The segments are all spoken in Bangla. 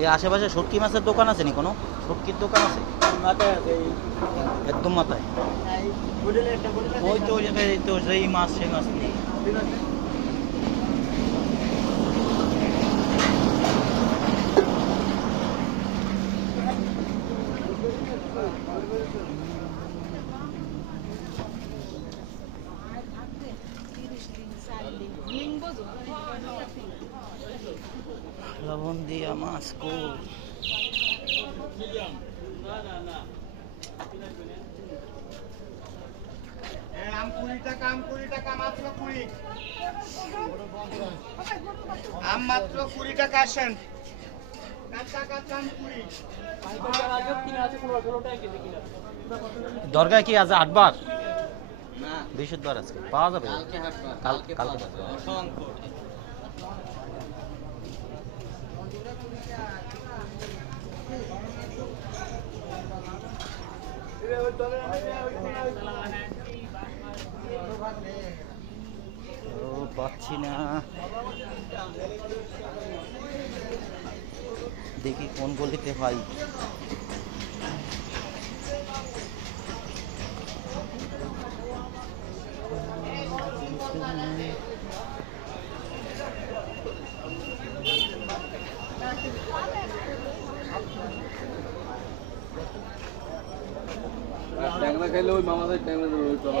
এই আশেপাশে শুটকি মাছের দোকান আছে নি কোনো? শুটকির দোকান আছে মাথায় আছে একদম মাথায়? ওই তো ওই জায়গায় তো যেই মাছ সেই মাছ নেই। লবণ দিয়া মাছ কই? আম 20 টাকা, আম 20 টাকা, মাত্র 20। আম মাত্র 20 টাকা আসেন। কাঁচা কাঁচা আম 20। দরগায় কি আজ 8 বার? না, বৃহস্পতিবার আজকে পাওয়া যাবে? কালকে হাটবার। কালকে অসংখ্য। ও পাচ্ছি না, দেখি কোন গলিতে পাই। ট্যাংরা খাইলে ওই মামাদের ট্যাংরা দেবে ওই টলা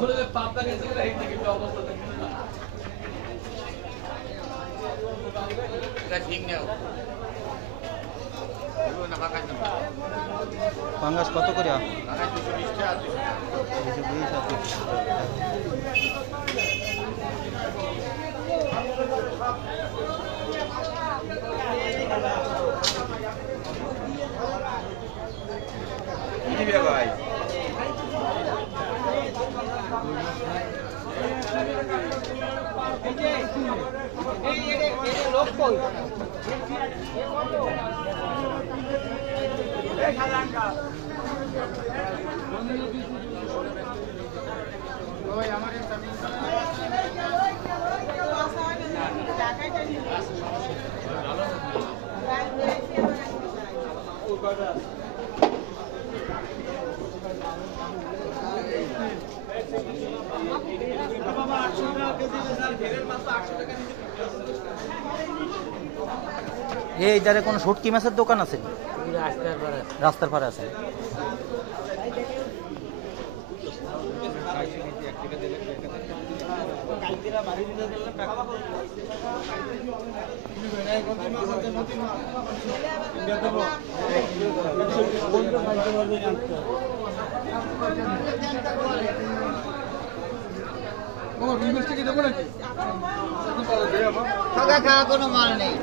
ওরে পাপটা গেছে রে এই থেকে অবস্থা দেখে এটা ঠিক নাও না বাকাজ না পাঙ্গাস কত করে? বাকাজ 220 টাকা আছে 220 আছে। কি দিবে ভাই এই লোক কই এই খালাঙ্কা ওই আমার এই সামনে এই ধারে কোনো শুটকি মাছের দোকান আছে? রাস্তার পারে আছে। খাওয়া কোনো মাল নেই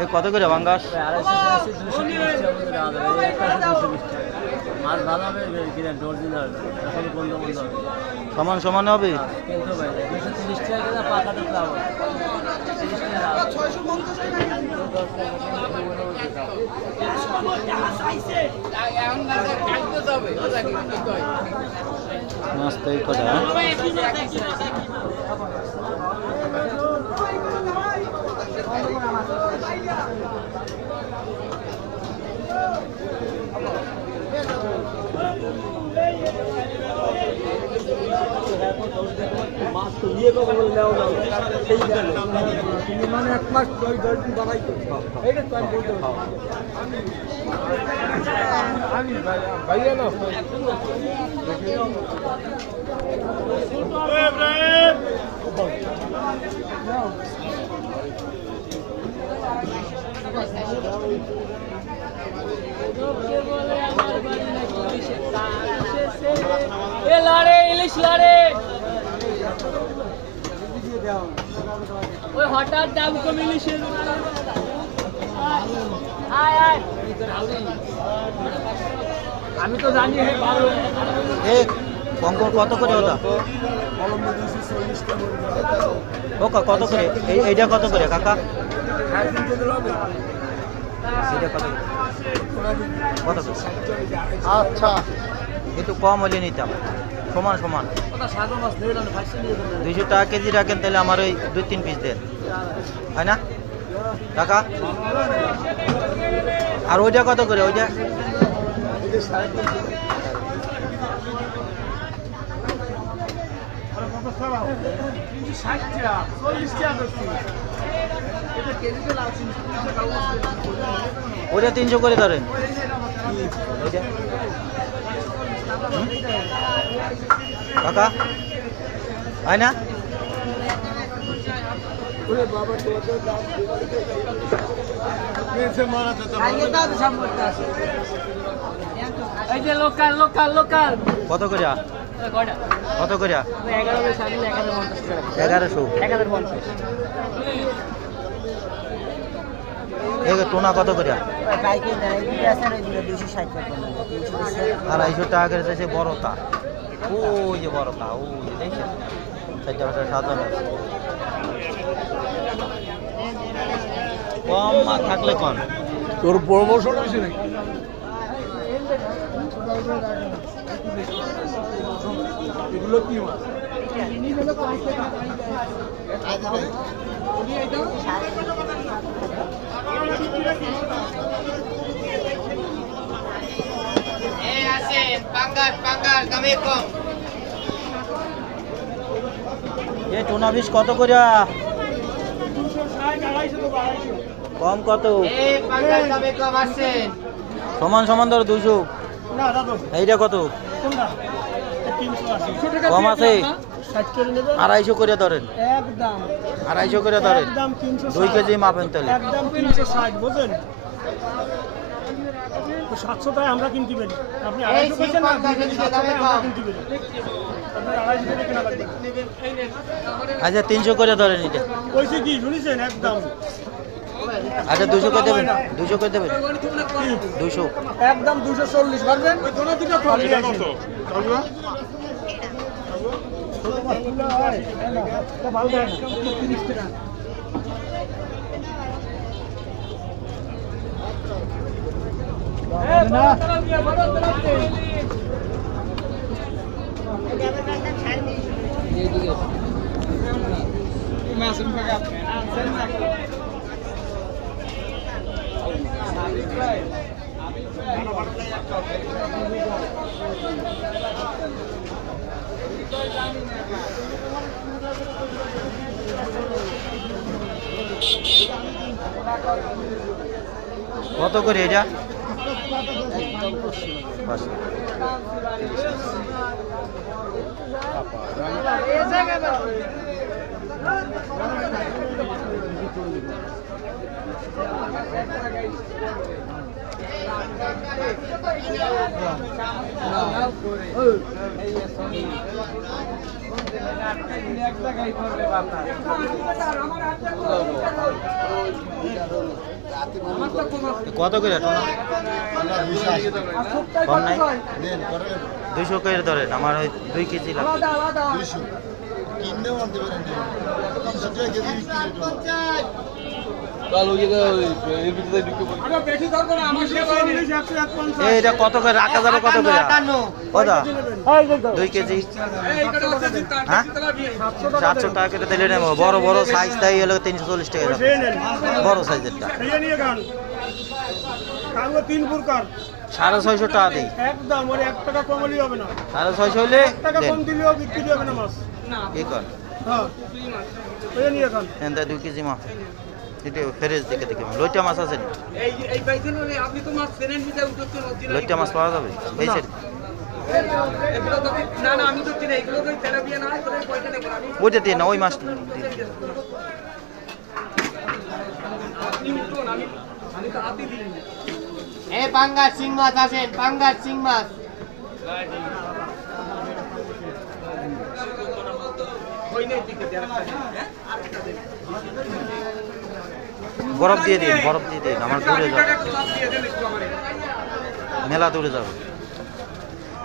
এ কত করে পাঙ্গাস? মাছ ভালো হবে কিনা ডর্জন বন্ধ বন্ধ হবে সমান সমান হবে? কিন্তু ভাই 230 টাকা কিনা পাকা টুকরা হবে 30 টাকা মাছ তো এই কটা। মাছ তো নিয়ে কথা বলে নেওয়া যাবে সেই তুমি মানে 1 মাস 10 দিন বানাই তো এইটা তো আমি বলতে আমি ভাইয়া না ইলিশ লারে ওই হঠাৎ দাম কমে ইলিশের আমি তো জানি এক পঙ্কর কত করে ওটা? কলম্বো 240 টাকা ওকা কত করে? এইটা কত করে কাকা? 3.5 দিলে হবে এইটা কত করে? কত করে? আচ্ছা একটু কম হলে নিতাম, সমান সমান। ওটা সাদা মাছ নেই না 500 নিয়ে দেন 200 টাকা কেজি রাখেন তাহলে আমার ওই 2-3 পিস দেন, হয় না কাকা? আর ওইটা কত করে? ওইটা এটা 3.5 ওইটা 300 করে ধরেন। ওইটা কাকা হয় না? ওরে বাবা তোদের দাম মেছে মারা যেত এই যে লোকাল লোকাল লোকাল কত করে? কয়টা কত করে? 11 বেশ আনলে 1050 টাকা 1100। 1050 এই টোনা কত করে? বাইকে দেয় দুটো আছে আর দুটো 260 টাকা 250 টাকা করে চাইছে বড়টা। ওই যে বড়টা, ওই যে দেখছেন সেটা ওটা সাজানো আছে। কম মাছ থাকলে কম। তোর প্রমোশন হইছে নাকি এগুলো কি মাছ পাঙ্গাস পাঙ্গাস দামে কম এই টোনা ফিশ কত করে? কম কত? এই পাঙ্গাস দামে কম আসেন সমান সমান ধরো 200। না দাদা এইটা কত? কোনটা 380 কম আছে? 60 করে নেবেন 250 করে ধরেন, একদম 250 করে ধরেন। একদম 360 2 কেজি মাপেন তাহলে। একদম 360 বুঝেন 700 টাকা আমরা কিনতে পারি আপনি 250 কইছেন না 700 টাকা আমরা কিনতে পারি আপনার 250 টাকা কেনা লাগবে আচ্ছা 300 করে ধরেন এটা। কইছে কি শুনিছেন একদম আচ্ছা 200 করে দেবেন, 200 করে দেবেন, 200। একদম 240 পারবেন ওই দোনো দুটো খালি আছে ভালো দেয় না 30 টাকা কত করে এটা? 500। কত করে টোনা? কম নাই? 200 করে ধরেন, আমার ওই 2 কেজি লাগবে। এই এটা কত করে রাখা যাবে? কত করে? কত? 2 কেজি। হ্যাঁ 700 টাকা করে দিলে নেবো। বড় বড় সাইজ তাই হলো 340 টাকা যাবে। বড় সাইজেরটা এই নিয়ে গান কাগজ 3 প্রকার 650 টাকা দিই। একদম ওর 1 টাকা কম হলেই হবে না 650 হলে 1 টাকা দেন। কম দিলেও বিক্রি হবে না মাছ কি কর? হ্যাঁ এই নিয়ে গান এনটা 2 কেজি মাছ। এটা ফ্রেশ দেখে দেখে লইটা মাছ আছে? এই পাইছেন আপনি তো মাছ ফেরেন দিতে উঠতে লইটা মাছ পাওয়া যাবে? এই সাইড এগুলো তো না না আমি তো কিনে এগুলো তো তেলাপিয়া না হয় তোরে কয়টা নেব আমি ওইটা দিয়ে না, ওই মাছ দিয়ে। আপনি উঠুন আমি তো হাতে দিই এই পাঙ্গাস সিং মাছ আসেন পাঙ্গাস সিং মাছ ওইনের দিকে দেন বরফ দিয়ে দিন, বরফ দিয়ে দিন, আমার দূরে যাবে, দিয়ে দেন একটু আমারে মেলা দূরে যাবে।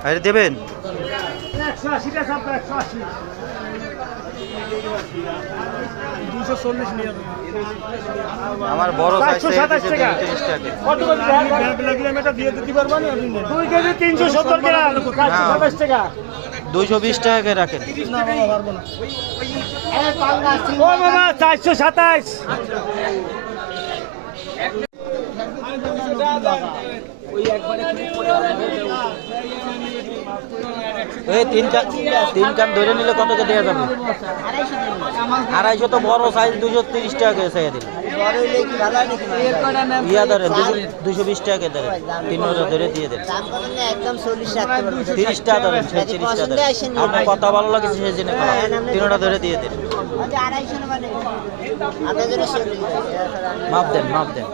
আরে দেবেন? 180টা চাপটা 180 240 নিয়ে আমার বড় সাইজ 427 টাকা 30 টাকা কত করে ব্যাগ লাগলে আমি এটা দিয়ে দিতে পারবো না আপনি 2 কেজি 370 গ্রাম 427 টাকা 220 টাকা করে রাখেন। না বাবা পারবো না এই পাঙ্গাস ও বাবা 427 এই তিন কান ধরে নিলে কত করে দেওয়া যাবে? 250 তো বড় সাইজ 230 টাকা করে চাই দিন। বড় হইলে কি ভালো হয় নাকি ইয়া ধরেন 220 টাকা ধরেন, 300 ধরে দিয়ে দেন। দাম কত না একদম 40 রাখতে পারবো 30 টাকা ধরেন, 30 টাকা ধরেন। আপনার কথা ভালো লাগে সেই জন্য 300 ধরে দিয়ে দেন। আচ্ছা 250 না মানে আপনাদের জন্য 40 মাপ দেন, মাপ দেন।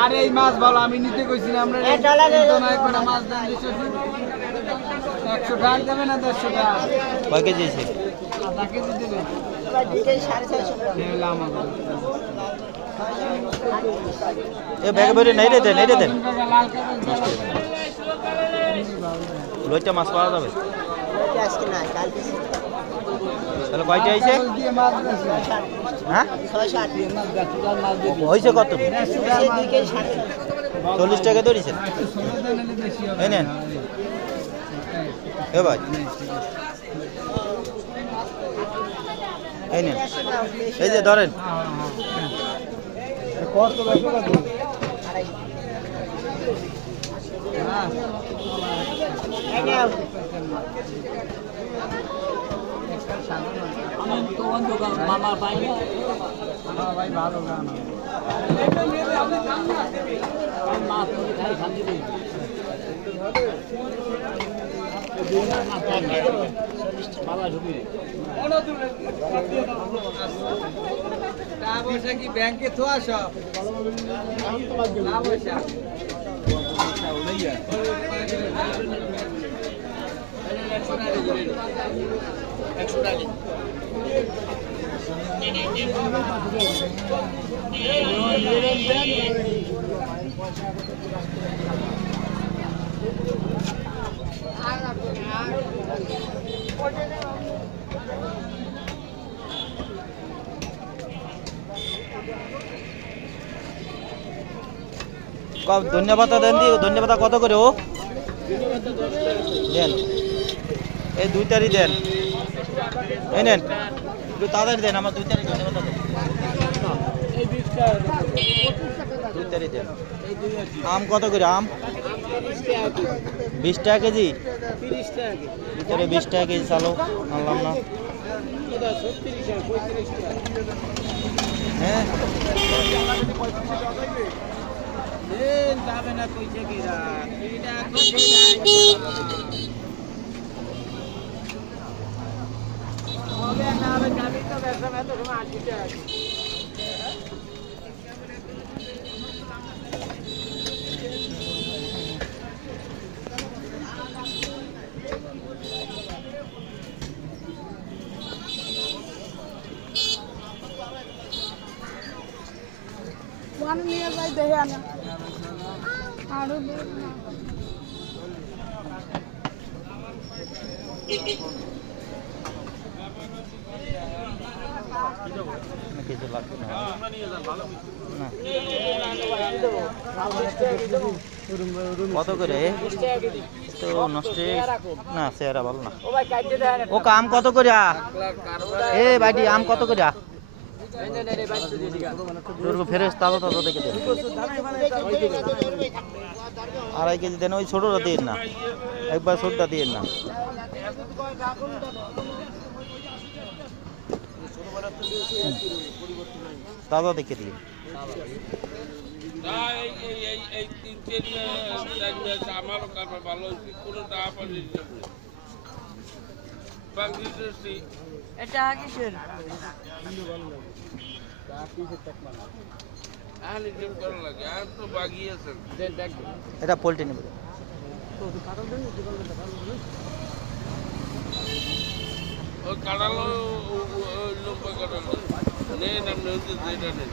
আর এই মাছ ভালো আমি নিতে কইছি না আমরা এই ডলারে একটা মাছ দাম 100 টাকা দেবে না 150 টাকা কয় কেজি আছে? আধা কেজি দেবে দুইটাই 450 গ্রাম এগুলো আমার এ ব্যাগে ভরে নেড়ে দেন, নেড়ে দেন। লাল কাগজ লইটা মাছ পাওয়া যাবে? ওইটা আজকে না কালকে তাহলে কয়টা আইছে? দিয়ে মাছ বেশি হ্যাঁ 680 মাছ বেশি মাছ দিয়ে হইছে কত? এই 2 কেজি 40 টাকা ধরেছেন। ষোলো দিন হলে বেশি হবে এই নেন। এ ভাই এই নেন, এই যে ধরেন। কত বেশি কত ভাই ভালো গান টাকা পয়সা কি ব্যাংকে থোয়া সব টাকা পয়সা ধন্যবাদ দেন দি, ধন্যবাদ কত করে ও দেন? এই 2 তারি দেন, এই নেন একটু তাড়াতাড়ি দেন। আমার 2 তারি ধন্যবাদ দেন, 2 তারি দেন। আম কত করে? আম 20 টাকা কেজি, ভিতরে 20 টাকা কেজি। চালো আনলাম না। হ্যাঁ যাবে না কইছে কিরা এটা হবে না হবে যাবি তো ব্যবসা না তো সময় 80 টাকা ওখানে নিয়ে যাই দেখে আনা আরো কিছু লাগবে না। না। কত করে? তো নষ্ট না, চেহারা ভালো না। ও আম কত করে? এ ভাইটি আম কত করে? ফেরেস তাজা তাজা দেখে দেন। 2.5 কেজি দেন। ওই ছোটটা দিন না, একবার ছোটটা দিন না। তাজা দেখে দিন। এটা কিসের এটা পোল্ট্রি নেবে। কাটালো লম্বা কাটালো নেন আপনি হচ্ছে যেটা নেন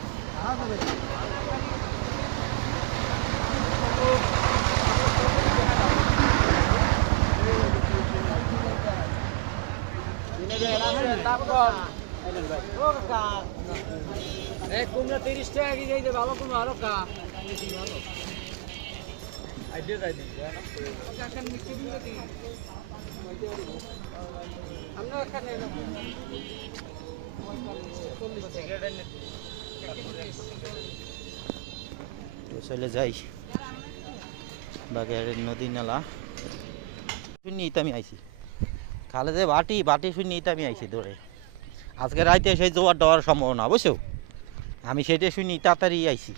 এই কুমড়া 30 টাকা কেজি এই যে ভালো কুমড়া আরো কা আইডিয়া যাই দিন কাকার মিষ্টি দিন দিই আমরা এখানে তো চলে যাই বাগের নদী নালা শুনি আমি আইছি খালে যে বাটি বাটি শুনি আমি আইছি দৌড়ে আজকে রাইতে সেই জোয়ার দেওয়ার সম্ভাবনা বুঝছো আমি সেটা শুনি তাড়াতাড়ি আইছি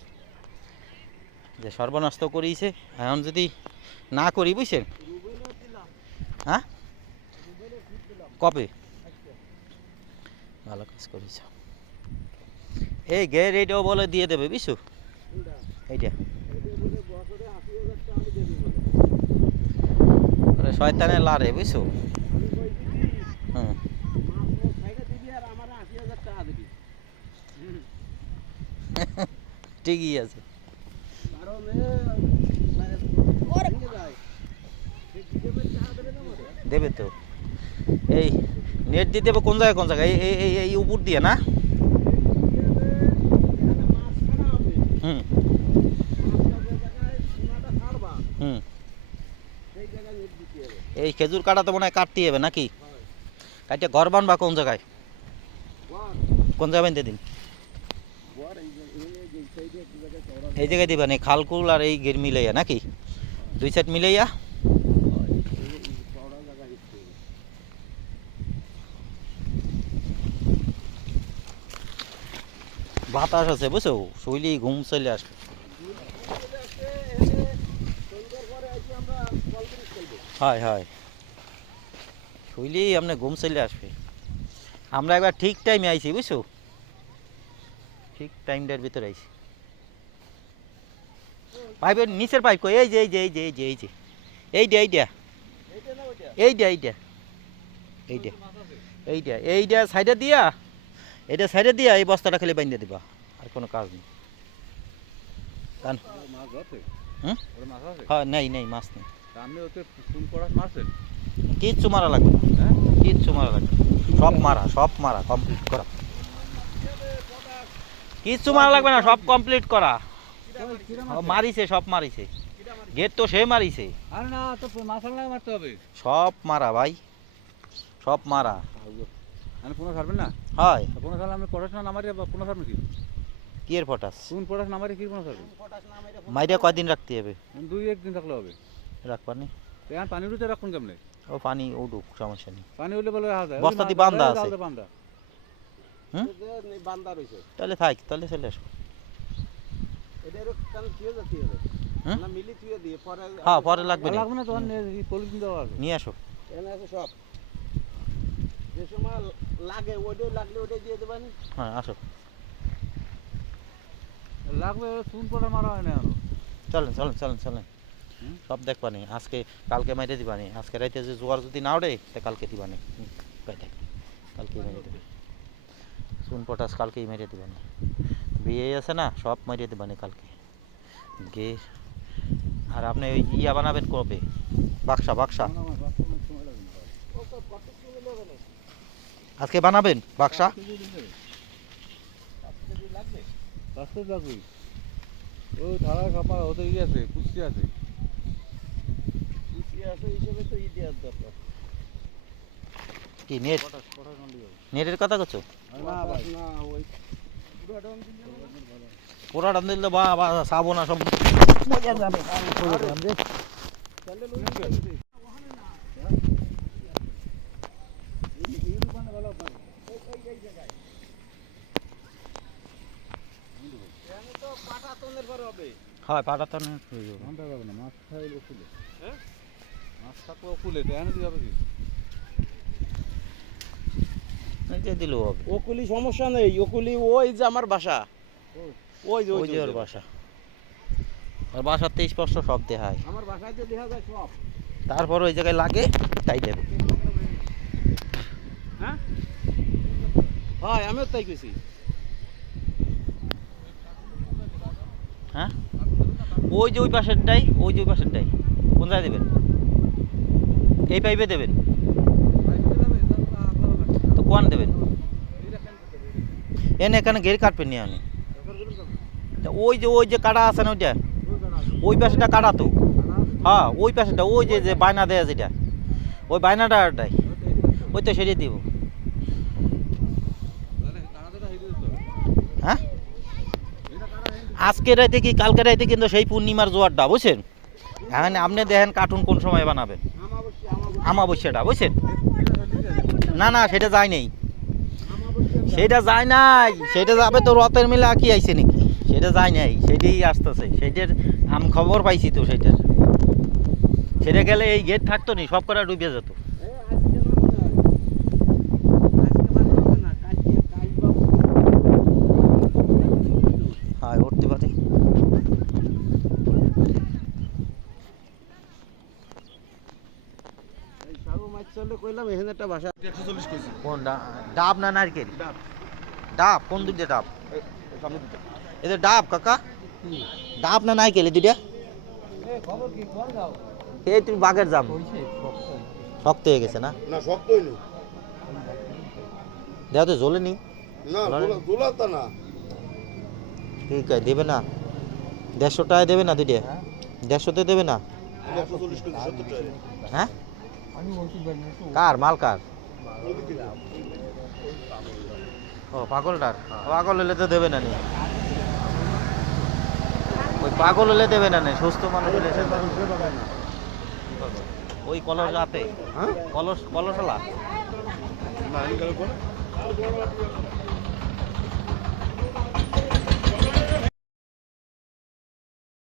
যে সর্বনষ্ট করিছে এখন যদি না করি বুঝছেন হ্যাঁ কবে ভালো কাজ করেছ এই গের এইটাও বলে দিয়ে দেবে বুঝছো এইটা শয়তানের লারে বুঝছো হুম ঠিকই আছে দেবে তো এই নেট দিয়ে দেবো কোন জায়গায় এই এই এই উপর দিয়ে না হুম হুম এই খেজুর কাটা তো মনে হয় কাটতে হবে নাকি কাটে ঘর বানবা কোন জায়গায় বেঁধে দিন এই জায়গায় দিবেন এই খালকুল আর এই গের মিলাইয়া নাকি দুই সাইড মিলাইয়া বাতাস আছে বুঝছো শৈলি ঘুম চলে আসবে হয় হয় শৈলি আপনার ঘুম চলে আসবে আমরা একবার ঠিক টাইমে আইছি বুঝছো ঠিক টাইমটার ভিতরে আইছি পাইপের নিচের পাইপ কই এই যে এই যে এই যে এই যে এই যে এইটা এইটা এইটা এইটা এইটা এইটা এইটা সাইডে দিয়া এটা সাইডে দিয়া এই বস্তাটা খালি বাইন্ধে দিবা আর কোনো কাজ নেই হ্যাঁ নেই নেই মাছ নেই কিচ্ছু মারা লাগবে না কিচ্ছু মারা লাগবে সব মারা কমপ্লিট করা কিচ্ছু মারা লাগবে না সব কমপ্লিট করা মারিছে সব মারিছে গেট তো সে মারিছে আর না তো মাছাল না মারতে হবে সব মারা ভাই সব মারা আমি কোনো ছাড়বেন না হয় কোনো ছাড়লে আমি পড়াশোনা নামারি কোনো ছাড়বেন কি কি এর পটাশ কোন পড়াশোনা নামারি কি কোনো ছাড়বেন মাইরা কয়দিন রাখতে হবে 2-1 দিন থাকলে হবে রাখবানি এখন পানি উঠে রাখুন কেমনে ও পানি উঠুক সমস্যা নেই পানি উঠলে বলে হাজার বস্তাটি বান্ধা আছে বান্ধা হুম বান্ধা রইছে তাহলে থাক তাহলে চলে আসো এটার কাল কি যাচ্ছে হবে হুম? না মিলি তুই দিয়ে পরে হ্যাঁ পরে লাগবে না লাগবে না তখন পলিথিন দেওয়া আছে নিয়ে আসো এখানে আছে সব যে সময় লাগে ওইটাই লাগলে ওইটাই দিয়ে দেবেন হ্যাঁ আসো লাগবে চুন পড়া মারা হয় না আরো চলেন চলেন চলেন চলেন সব দেখবানি আজকে কালকে মাইরে দিবানি আজকে রাইতে যে জোয়ার যদি না ওঠে তা কালকে দিবানি কালকে মেরে দেবে চুন পটাশ কালকেই মেরে দিবানি বিয়ে আছে না সব মেরে দিবানি কালকে গে আর আপনি ওই ইয়া বানাবেন কবে বাক্সা বাক্সা আজকে বানাবেন বাক্সা রাস্তা যাবি ওই ধারা খাপা ওতে ই আছে কুচি আছে হিসেবে তো ই দেওয়ার দরকার কি নেট নেটের কথা করছো না ভাই না ওই পুরা ডান দিলে বা সাবো না সব মজা যাবে হয় পাটা তো মাছ খাইলে ফুলে হ্যাঁ মাছ থাকলেও ফুলে দেন দিয়ে হবে কি দিলেও হবে ওকুলি সমস্যা নেই ওকুলি ওই যে আমার বাসা ওই যে ওই যে ওর বাসা ওর বাসাতে স্পষ্ট সব দেখায় আমার বাসায় তো দেখা যায় সব তারপর ওই জায়গায় লাগে তাই দেবে হ্যাঁ হয় আমিও তাই কইছি হ্যাঁ ওই যে ওই পাশেরটাই কোন জায়গায় দেবেন এই পাইপে দেবেন কোয়ান দেবেন এনে এখানে ঘের কাটবেন নি আমি ওই যে কাটা আছে না ওইটা ওই পাশেটা কাটা তো হ্যাঁ ওই পাশেটা ওই যে বায়না দেয় যেটা ওই বায়নাটাই ওই তো সেটাই দিব হ্যাঁ আজকে রাইতে কি কালকে রাইতে কিন্তু সেই পূর্ণিমার জোয়ারটা বুঝছেন এখন আপনি দেখেন কার্টুন কোন সময় বানাবেন আমাবস্যাটা বুঝছেন না সেটা যায় নাই সেটা যায় নাই সেটা যাবে তো রথের মেলা কি আইছে নাকি সেটা যায় নাই সেটাই আসতেছে সেটার আমি খবর পাইছি তো সেটার সেটা গেলে এই গেট থাকতো নি সব কটা ডুবে যেত হ্যাঁ উঠতে পারে কোন ডাব না নারকেল ডাব কোন দুইটা ডাব এটা ডাব কাকা ডাব না নারকেল এই দুইটা এই তুমি বাঘের জাম শক্ত হয়ে গেছে না না শক্তই নেই দেও তো জ্বলে নি না দোলাতা না ঠিক আছে দেবে না 150 টাকা দেবে না দুইটা 150 তে দেবে না 140 কেজি 70 টাকা হ্যাঁ কার মাল কার ও পাগলটার পাগল হলে তো দেবে না নি ওই পাগল হলে দেবে না নি সুস্থ মানুষ হলে সে ওই কলস রাতে কলস কলসলা না এই গেল কোন